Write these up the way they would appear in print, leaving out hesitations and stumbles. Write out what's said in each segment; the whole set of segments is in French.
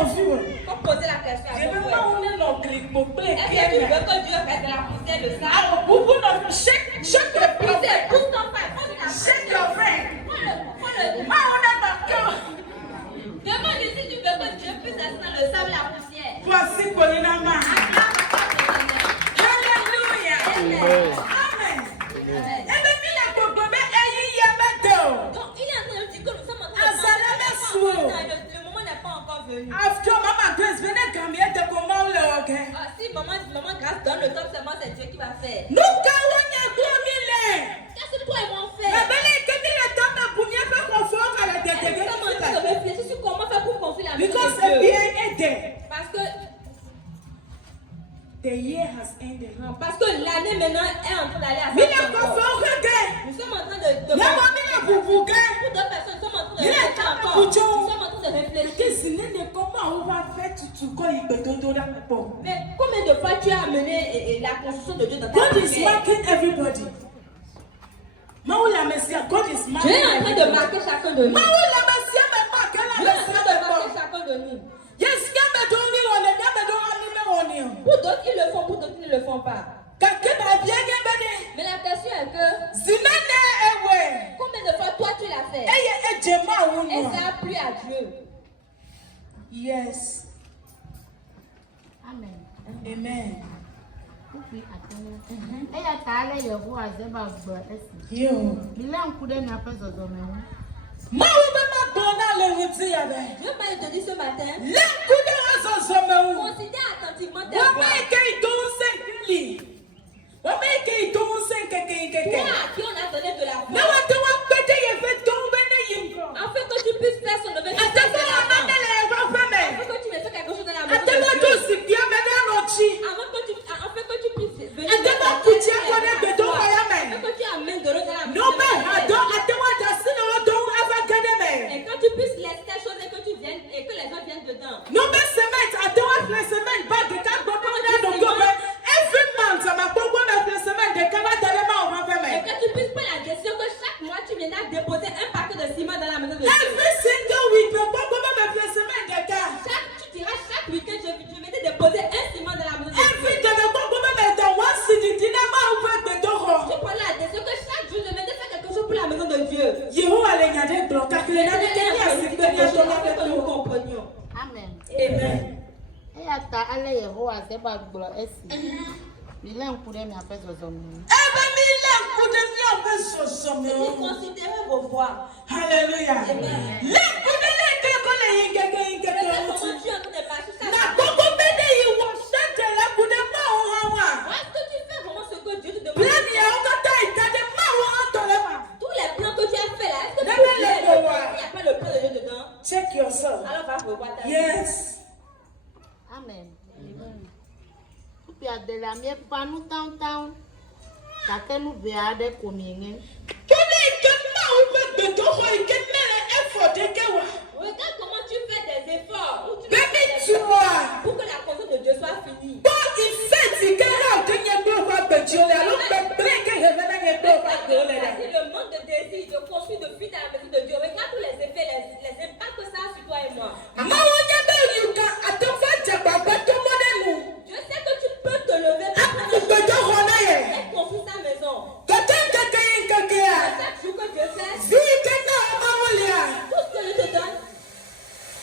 Faut poser la question à ton frère. Est-ce que tu veux que Dieu fasse de la poussière de ça? Shake the Poussière, pousse ton frère. Shake your friend. Demande si tu veux que Dieu puisse être dans le sable et la poussière. Voici Polinama. Hallelujah. Amen. Donc il est en train de dire que nous sommes en train de le moment n'est pas encore venu. After Mama Grace, venez cambier de comment le ok. Si maman grâce donne le temps, seulement c'est Dieu qui va faire. Nous kawanya glomile. Qu'est-ce que toi et moi on fait? Mais ben que dit le temps de pour faire confort à la tête. Nous sommes en train de réfléchir sur comment faire pour confier la maison Because de c'est Dieu. bien aidé. Parce que The year has ended. Parce que l'année maintenant est en train d'aller à sa Mina fin. confort Nous sommes en train de la mamina bubuga. pour d'autres personnes, nous sommes en train de réfléchir encore. Nous sommes en train de réfléchir. Comment on va faire tout quand il peut donner la réponse? Mais combien de fois tu as amené la construction de Dieu dans ta God is vie? marking everybody. Maoula Messia, God is marking. Dieu est en train de marquer chacun de nous. Maoula Messia me marque la Dieu est en Messia train de me marquer chacun de nous. Yes, me donne on est me donne on. Pour d'autres ils le font, pour d'autres ils ne le font pas. Mais la question est que combien de fois toi tu l'as fait? Et ça a plu à Dieu. Yes. Amen. Amen. Eya taale Yehowa zeba gbo esi. Yo. Mila nkude na peso zome. Ma ou be ma dona le wuti ya be. Dieu m'a dit ce matin. Le kude aso zome ou. Considère attentivement tes Wa voix. me ke don senkli. Wa me ke don senkeke. Toi à qui on a donné de la Na voix. wa te wa pete ye fe don bene yimko. Afin que tu puisses faire son lever de Ate tête ko de la na main. le wa fe me. Afin que tu me fais quelque chose dans la maison Ate ma de do Dieu. si bia me na no chi. Afin que tu puisses venir. Ate ma kuchi akone be do wa ya me. Afin que tu amènes de l'eau dans la maison No de me ado Dieu. ate wa da si no do ava gade me. Et que tu puisses laisser quelque chose et que tu viennes et que les gens viennent dedans. No me cement ate wa fle cement ba de ka gbo ko na do go be. Every month ma gbogbo me fle cement de ka na tele ma o ma fe me. Et que tu puisses prendre la décision que chaque mois tu viendras déposer un paquet de ciment dans la maison de Dieu. Every single week me gbogbo me fle cement de ka. Tu diras chaque week-end je vais te déposer un ciment dans la maison de Dieu. Every day me gbogbo me da one city dina ma o fe gbe do ho. Tu prends la décision que chaque jour je vais te faire quelque chose pour la maison de Dieu. Yehowa le nyade glo ka kle na de ni asike ni Quelque to chose na afin que fe nous to. comprenions. Amen. Amen. Eya taale Yehowa zeba gbo esi. Mila nkude na peso zome. Ebe mi le kude mi o fe so so me. Considérez vos voix. Hallelujah. Amen. Le kude le ke ko le yinge Regarde o. comment tu es en train de marcher chaque Na jour. gbogbo be de yi wo sente le kude ma o ha wa. Est-ce que tu fais vraiment ce que Dieu te demande? Plan ya o ka ta itade ma o ha to le ma. Tous les plans que tu as fait là, est-ce que tu Dame il n'y le a devoir. pas le plan de Dieu dedans? Check yourself. Alors va revoir ta vie. Yes. Amen. Upi adela mi panu tan. Takenu be ade kominge. Kele ke ma o be gbe to ho ike mere effort de ke wa. Regarde comment tu fais des efforts. Où tu Baby, fais des tu efforts vois. pour que la construction de Dieu soit finie. Bo effect ke ha de nye gbe wa gbe ti o le lo gbe break ke he na nye gbe wa gbe o le la. C'est le manque de désir, de construire, de fuite à la maison de Dieu. Regarde tous les effets, les impacts que ça a sur toi et moi. Ma wo nye be you can atofa je gbagbe to mo de nu. Je sais que tu peux te lever A ku gbe to ho na ye. et construire ta maison. Kete ke ya. Chaque jour que Dieu fait, Zi ke na ma wo le a. tout ce que Dieu te donne,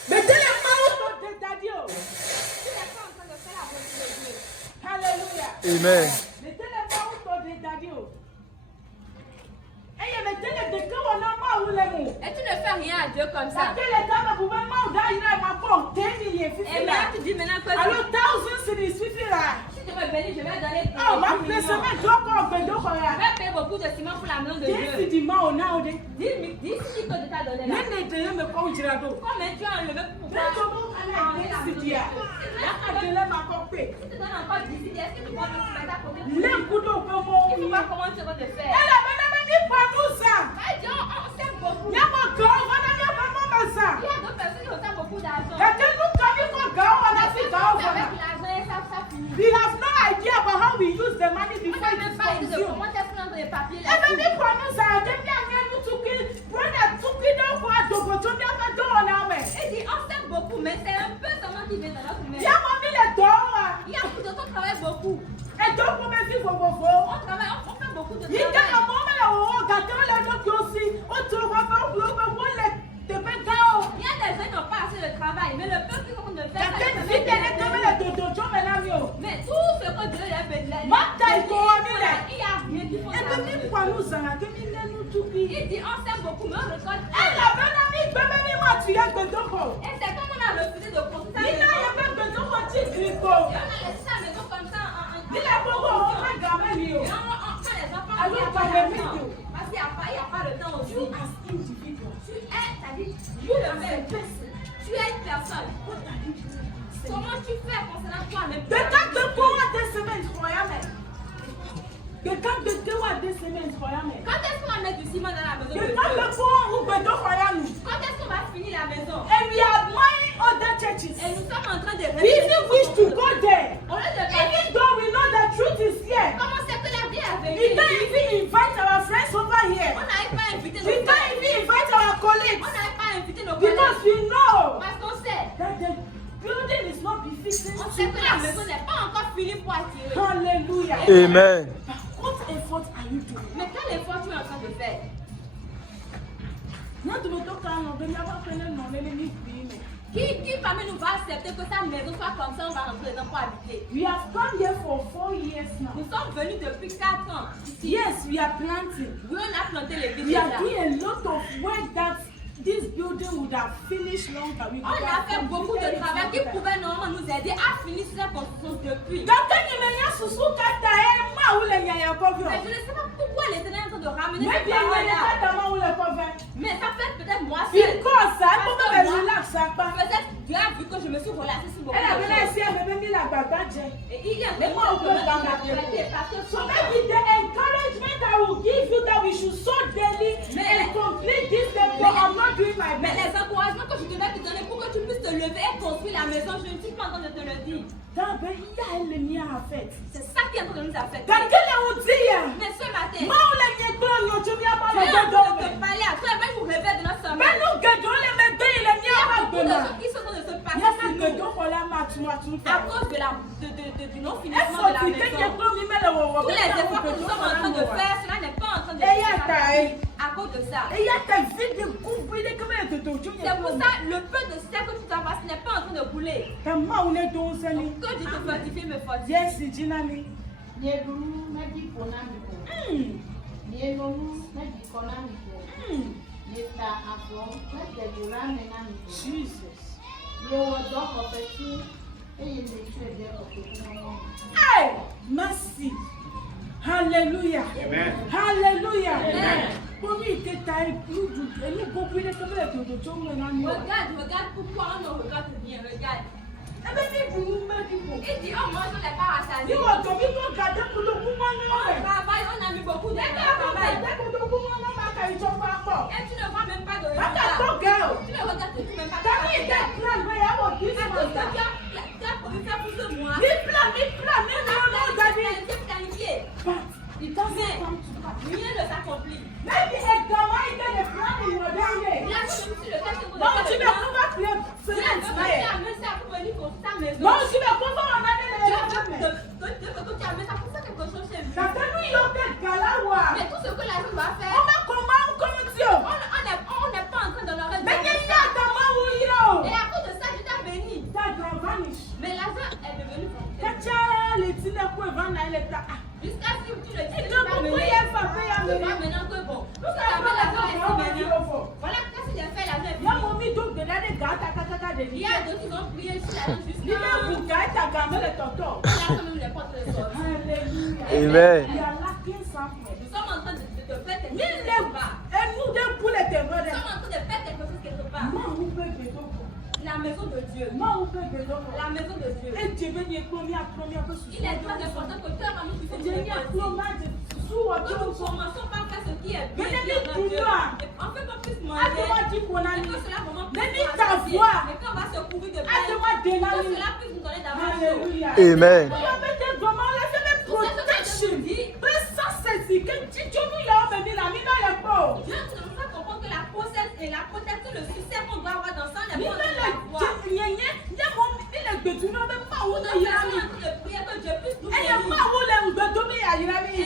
Betele ma wo to de dadio. tu n'es pas en train de faire la volonté de Dieu. Hallelujah. Amen. Betele ma wo to de dadio. Eye betele de ke wo na ma wo le mu. Et tu ne fais rien à Dieu comme ça. Betele ka ma bu ma wo da ira ma ko 10 million Et fifi maintenant, la. tu dis maintenant que Alors 1000 cities fifi la. si je veux venir, je vais donner Oh, ma beaucoup de place millions. me do ko gbe do ko Je ya. vais payer beaucoup de ciment pour la maison de 10 Dieu. city ma o na o de. 10 city que Dieu t'a donné là. Nene de me ko jira do. Combien tu as enlevé pour Me ko mo ala 10 city ya. Ya ka de le ma ko pe. Je te donne encore 10 city. Est-ce que tu vois que tu m'as à côté? Le kudo ko mo. Il faut voir comment tu vas te faire. Ela me na me ni pa nu sa. Ah, Dieu, on sait beaucoup. Ya mo ko o na me pa mo ma sa. Il y a d'autres personnes qui ont ça beaucoup d'argent. E ke nu ka mi ko ga o na fi ga o Avec na. l'argent, et ça finit. We have no idea about how we use the money On before n'a it même is pas idée de consumed. comment est-ce qu'on a les papiers Ebe là. mi pa nu sa de mi anya nu tuki. Brother tuki do ko adogo to mi aka do o na me. Il dit, on sait beaucoup, mais c'est un peu seulement On travaille, on fait beaucoup de travail. Il y a des gens qui n'ont pas assez de travail, mais le peuple qui sont de faire ça. Mais tout ce que Dieu a fait, il y a rien qu'il faut faire. Il dit on s'aime beaucoup, mais on récolte. Et c'est comme on a refusé de construire sa maison. On a laissé sa maison comme ça. Quand les enfants parce qu'il n'y a pas le temps aussi. Tu es une personne. Comment tu fais concernant toi-même? Quand est-ce qu'on va mettre du ciment dans la maison? Quand est-ce qu'on va finir la maison? Et nous sommes en train de comment c'est que la vie est venue? On n'arrive pas à inviter nos collègues. On n'arrive pas à inviter nos collègues. Parce qu'on sait. On sait que la maison n'est pas encore finie pour attirer. Hallelujah. Amen. What effort are you doing? Mais quel effort tu es en train de faire? Qui parmi nous va accepter que sa maison soit comme ça, on va rentrer dedans pour habiter? We have come here for 4 years now. Nous sommes venus depuis 4 ans. Ici. Yes, we are planting. Oui, on a planté les vignes. We are doing a lot of work that this building would have finished long ago. On a fait beaucoup de travail qui pouvait normalement nous aider à finir cette construction depuis. Mais je ne sais pas pourquoi l'Éternel est en train de ramener cette parole-là. Mais ça fait peut-être moi seul. Peut-être Dieu a vu que je me suis relâchée sur beaucoup de choses. Et il y a des choses que je parce que so maybe the encouragement I will give you that we should sow daily and complete this temple. I'm not doing my mais best. les encouragements que je devais te donner pour que tu puisses te lever et construire la maison, je ne suis pas en train de te le dire. C'est ça qui est en train de nous affecter. Mais ce matin, je vais te parler à toi et même vous réveiller de notre sommeil. Il y a beaucoup de choses qui sont en train de se passer sur nous à cause de du non-financement de la maison. Tous les efforts que nous sommes en train de faire, cela n'est pas en train de se passer à cause de ça. C'est pour ça le peu de sel que tu t'avales n'est pas en train de couler. Que Dieu te fortifie, me fortifie. Yes, Jinami. Jesus. Hey, merci. Hallelujah. Amen. Hallelujah. Amen. Regarde pourquoi on ne regarde bien, regarde. Il dit, oh, moi, je n'ai pas rassasié. On travaille, on a mis beaucoup de travail. Et tu ne vois même pas de résultat. Tu ne regardes tout même pas de résultat. Tu as prévu ça pour ce mois. It doesn't come to pass. Rien ne s'accomplit. Maybe a drama is the plan in your day. Non, tu ne peux pas faire cela. Non, tu ne peux pas remettre les mais tout ce que la vie va faire, on n'est pas en train de leur mais et à cause de ça, Dieu t'a béni. Mais l'argent est devenu jusqu'à ce que tu le dises, tu vas maintenant que bon. Voilà, qu'est-ce que j'ai fait la vie? Il y a d'autres qui ont prié sur la vie jusqu'à Amen. nous sommes en train de faire quelque chose quelque part. Nous sommes en train de faire quelque chose quelque part. La maison de Dieu. La maison de Dieu. Il est très important que toi, maman, tu fasses des choses. Que nous ne commençons pas à faire ce qui est bien dans Dieu. On ne peut pas plus manger. Et que cela vraiment puisse nous rassasier. Et qu'on va se couvrir de pain. Que cela puisse nous donner davantage. Amen. Dieu nous a compris que la protection, le succès qu'on doit avoir dans ça n'est pas de la foi. Nous sommes en train de prier que Dieu puisse nous bénir. Et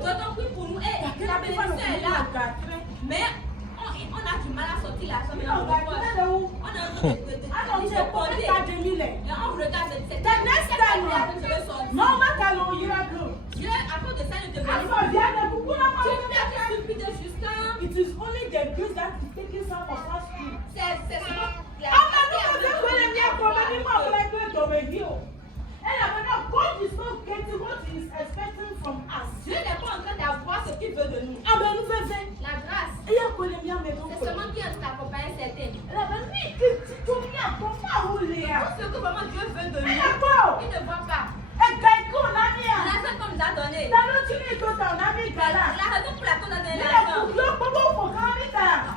d'autant plus pour nous. Et la bénédiction est là. Mais on a du mal à sortir l'argent. On a un peu de déponder. Et on regarde cette Dieu, à cause de ça, ne te bénit pas. Tu fais depuis de Justin. It is only the grace that is taking some of us through. C'est seulement la God is not getting what he is expecting from us. Dieu n'est pas en train d'avoir ce qu'il veut de nous. La grâce, c'est seulement qui est accompagné certaines. Tout ce que vraiment Dieu veut de nous, il ne voit pas. L'argent qu'on nous a donné, la raison pour laquelle on a donné l'argent,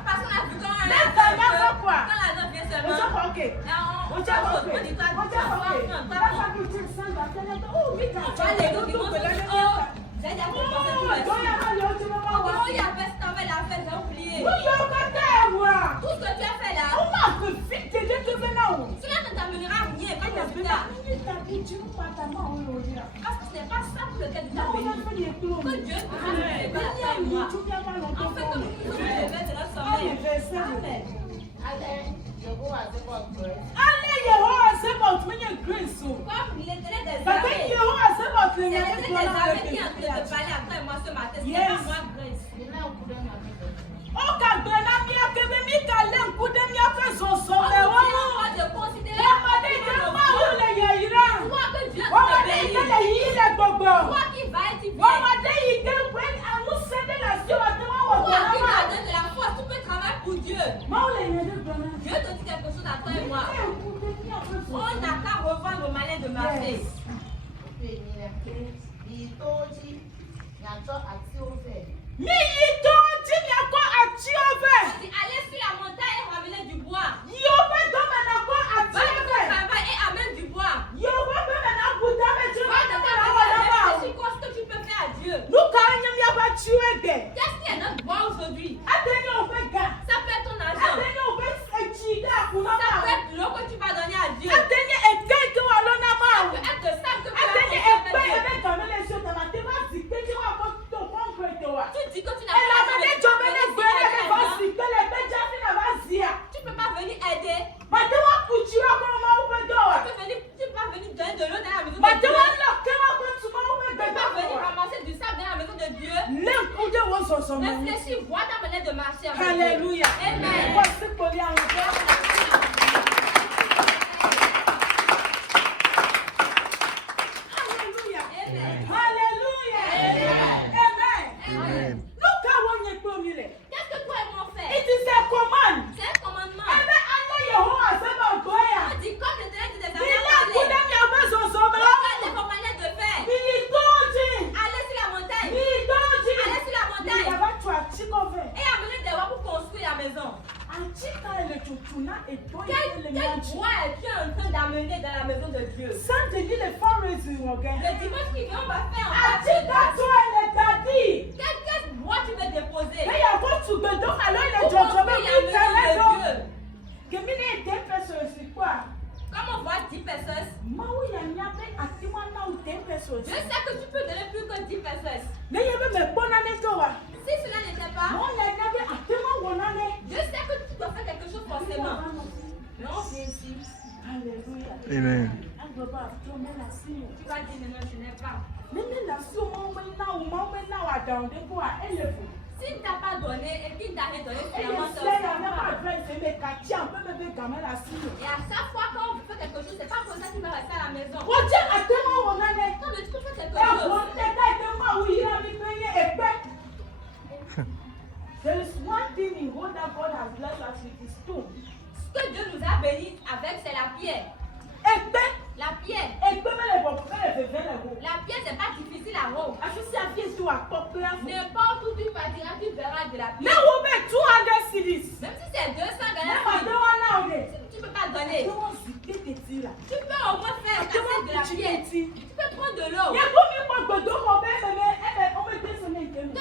parce qu'on a vu quand l'argent vient seulement, on dit il y avait ce qu'on avait fait, j'ai oublié. Tout ce que tu as fait là, cela ne t'amènera à rien quand tu as plus tard. Parce que ce n'est pas ça pour lequel tu as béni. Que Dieu te bénisse, c'est pas moi. En fait, que nous puissions nous lever de notre sommeil. Amen. Comme il était des armées, c'est des armées qui sont en train de parler à toi et moi ce matin. C'est pas moi, Grace. Dieu te dit quelque chose à toi et moi. On n'a qu'à revendre le malin de Marseille. Allez sur la montagne et ramenez du bois. Va dans ton travail et amène du bois. Réfléchis quoi ce que tu peux faire à Dieu. Qu'est-ce qui est notre bois aujourd'hui? Ça peut être ton argent. Ça peut être l'eau que tu vas donner à Dieu. Ça peut être le sable que tu vas donner à Dieu. Tu dis que tu n'as pas la tu peux pas venir aider. Tu peux pas venir donner de l'eau dans la maison de Dieu. Tu peux pas venir ramasser du sable dans la maison de Dieu. Réfléchis, vois ta manière de marcher. Alléluia. Amen. Qu'est-ce que toi et moi on fait? C'est un commandement. On dit comme le Seigneur des armées a parlé. Regarde les commandements de faire. Allez sur la montagne. Allez sur la montagne. Et amenez des bois pour construire la maison. Quel bois es-tu en train d'amener dans la maison de Dieu? Le dimanche qui vient, on va faire un quel bois tu veux déposer? Pour construire la maison de Dieu. Comme on voit 10 personnes, je sais que tu peux donner plus que 10 personnes. Si cela n'était pas, je sais que tu dois faire quelque chose forcément. Mais on vient ici. Amen. Tu vas dire non, je n'ai pas. S'il ne t'a pas donné et qu'il t'a rien donné, finalement, c'est et à chaque fois qu'on fait quelque chose, c'est pas comme ça qu'il va rester à la maison. Non, mais tu peux faire quelque chose. There is one thing in God that God has blessed us with is stone. Ce que Dieu nous a bénis avec, c'est la pierre. La pierre. La pierre, c'est pas difficile à rendre. N'importe où tu partiras, tu verras de la pierre. Même si c'est 200 $, tu peux pas donner. Tu peux au moins faire casser de la pierre. Tu peux prendre de l'eau. Toi,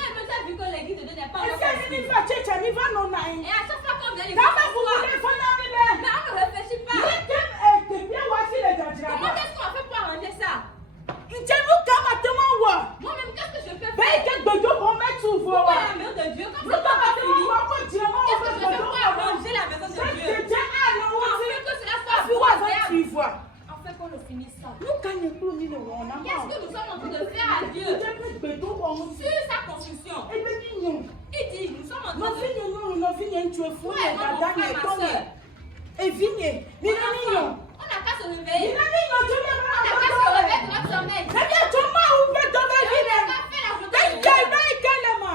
tu as vu que l'église de Dieu n'est pas encore construite. Et à chaque fois qu'on vient l'église, mais on ne réfléchit pas. Comment est-ce qu'on fait pour arranger ça? Moi-même, qu'est-ce que je peux faire? tu es fou, Ouais, et moi, ta mon dame frère, est ma ton soeur. Et vigne, Minanino. On n'a qu'à se réveiller. Minanino, tu On viens n'a qu'à se réveiller de notre sommeil. Mais bien, tu m'as ouvert dans la On vie. n'a qu'à faire la volonté de Il Dieu. y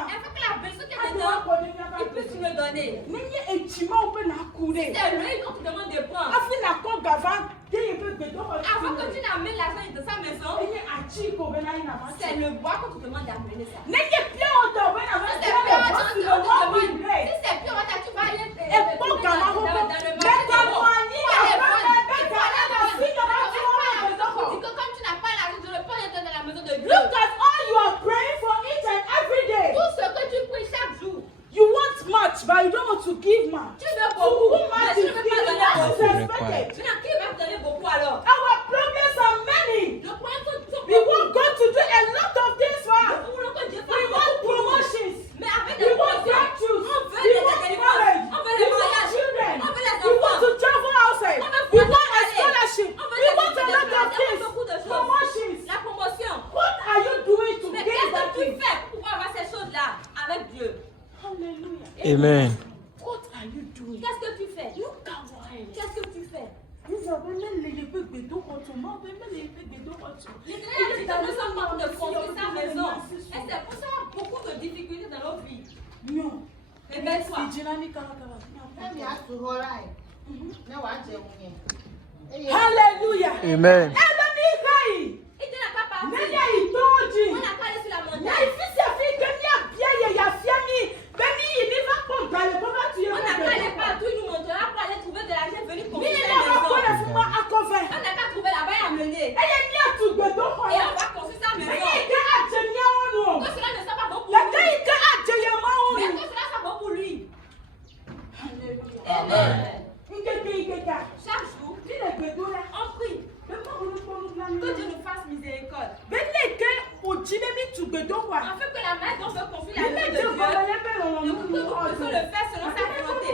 Il faut que la personne qui est dedans, il puisse me donner. Nenye etima ope na kure. C'est lui dont tu demandes des points. Afi na ko gava de yebe gbedo ko. Avant que tu n'amènes l'argent de sa maison, Nenye achi ko be na ina ma. c'est le bois que tu demandes d'amener ça. Nenye pia odo be na ma. Si c'est pire, on te demande. Si c'est pire, tu vas aller E po gama ko ko. Beta mo ani na ba beta na na fi na ma ti mo be do ko. Dis que comme tu n'as pas l'argent, je ne peux rien donner dans la maison de Dieu. Look at all you are praying for each and every day. Tout ce que tu pries chaque jour. You want much, but you don't want to give much. Tu veux To beaucoup, whom mais much tu is ne peux given, pas donner much is beaucoup. expected. Tu n'as qui va te donner beaucoup alors. Our problems are many. Le problème que tu We want God to do a lot of things for us. Nous voulons que Dieu We fasse want beaucoup pour nous. promotions. Mais avec We des want promotions, breakthroughs. on veut We des want délivrances, marriage. on veut We des want mariages, children. on veut les We want enfants. to travel outside. On veut We pouvoir want a aller. scholarship. On veut We des want a lot of on veut things. beaucoup de choses. Promotions. La promotion. What are you doing to Mais get qu'est-ce that que tu thing? fais pour pouvoir avoir ces choses-là avec Dieu? Hallelujah. Amen. What are you doing? Qu'est-ce que tu fais? Look at what I am. Qu'est-ce que tu fais? Nous avons même les gbedo ko to ma be même les gbedo ko to. L'Éternel a dit que nous sommes en train de construire sa maison. Et c'est pour ça qu'il y a beaucoup de difficultés dans nos vies. No. Réveille-toi. Ijinani kala kala. Ẹ̀mí àtúhọ́ra ẹ̀. Mẹ́wàá jẹun yẹn. Ẹ̀yẹ Hallelujah. Amen. Ebe ni kai. Il n'a qu'à partir. Nenya itoji. On n'a qu'à aller sur la Na montagne. ifisi afi kenya bia ye ya fiami. Beni ni va ko gale ko ba tu ye. On n'a qu'à aller partout, il nous montrera pour aller trouver de l'argent, venir Ni construire ni sa na ko le maison. fuma akove. On n'a qu'à trouver là-bas et amener. Eye ni atu gbedo ko Et ya. on va construire sa maison. Eye ke aje ni awonu. Que cela ne soit pas bon pour La lui. kai ke aje ye ma Mais awonu. que cela soit bon pour lui. Hallelujah. Amen. Ngeke. Chaque jour, Ni le gbedo la. on prie Be ma wonu ko nu na que Dieu ni. nous fasse miséricorde. Beni ke ojine mi tu gbedo kwa. Afin que la main dont veut construire la Ni maison le de je ko Dieu, le be lo nous puissions le faire selon sa volonté.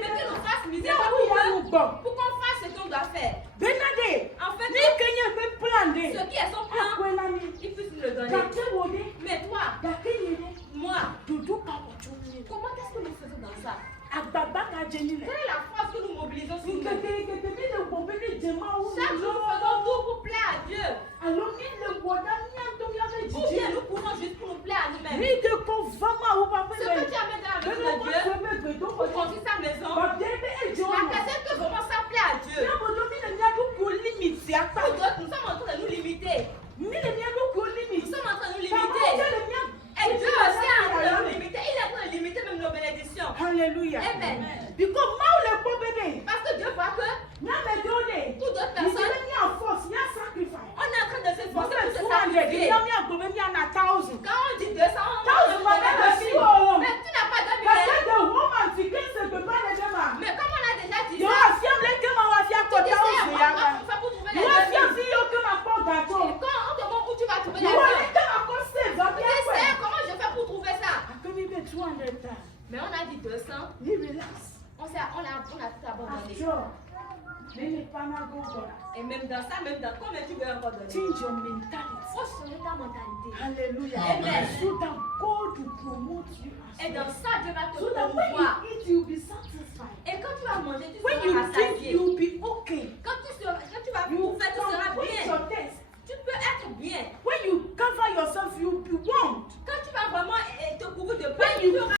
Mais qu'il nous fasse miséricorde pour qu'on fasse ce qu'on doit faire. Benade. En fait, Ni kenye be plan de. ce qui est son plan, Akwena ni. il puisse nous le donner. Dake wode. Mais toi, Dake yede. moi, Dudu ka wotuni. comment est-ce que nous faisons dans ça? Agbagba ka jeni le. Quelle est la force que nous mobilisons sur nous? Nkeke mi le wo be ni jema wo. Chaque jour, nous faisons tout pour plaire à Dieu. Alors mi le wo da mi am to ya be Ou jiji. bien nous courons juste pour nous plaire à nous-mêmes. Mi ke ko vama wo ba Ce que be. tu amènes dans la Be maison no de ko Dieu, so be gbedo ko. pour construire sa maison, Ba de be ejo. la personne que vraiment ça plaît à Dieu. Ya mo do mi le nya du ko limit ya Pour pa. d'autres, nous sommes en train de nous limiter. Mi le nya du ko Nous limit. sommes en train de nous Ba mo limiter. je le nya. Et Dieu aussi est en train de nous limiter. Il est en train de limiter même nos bénédictions. Hallelujah. Amen. Because ma le bo bebe. Parce que Dieu voit que Nya me do le. pour d'autres Ni personnes, le nya force, nya sacrifice. on est en train de se Mo forcer se pour se 200, sacrifier. nya mi agbo me nya na 1000. Quand on dit 200, on Thousand, va madame, donner si, 2000. oh. Mais tu n'as pas Parce 2000. que the woman qui se peut pas le demain. Mais comme on a déjà dit Yo ça, afia me ke ma wa afia ko tu sais, 1000 on ya va ga. comme ça pour trouver Yo les afia 2000. si yo ke ma ko gato. Et quand on te demande où tu vas trouver Yo les wa 2000, ke ma ko save tu afia ko. sais comment je fais pour trouver ça. Akemi be 200 times. Mais on a dit 200, Ni relax. on a tout abandonné. After. Many pana go go. Et même dans ça, même dans combien tu veux encore donner? Change your mentality. Faut changer ta mentalité. Hallelujah. Amen. So that God will promote you as Et dans well. ça, Dieu va te So that when promouvoir. you eat, you'll be satisfied. Et quand tu vas manger, tu When seras you drink, rassasié. you'll be okay. Quand tu vas You bouffer, tu seras complete bien. your taste. Tu peux être bien. When you cover yourself, you'll be warmed. Quand tu vas vraiment te couvrir de pain, When you tu auras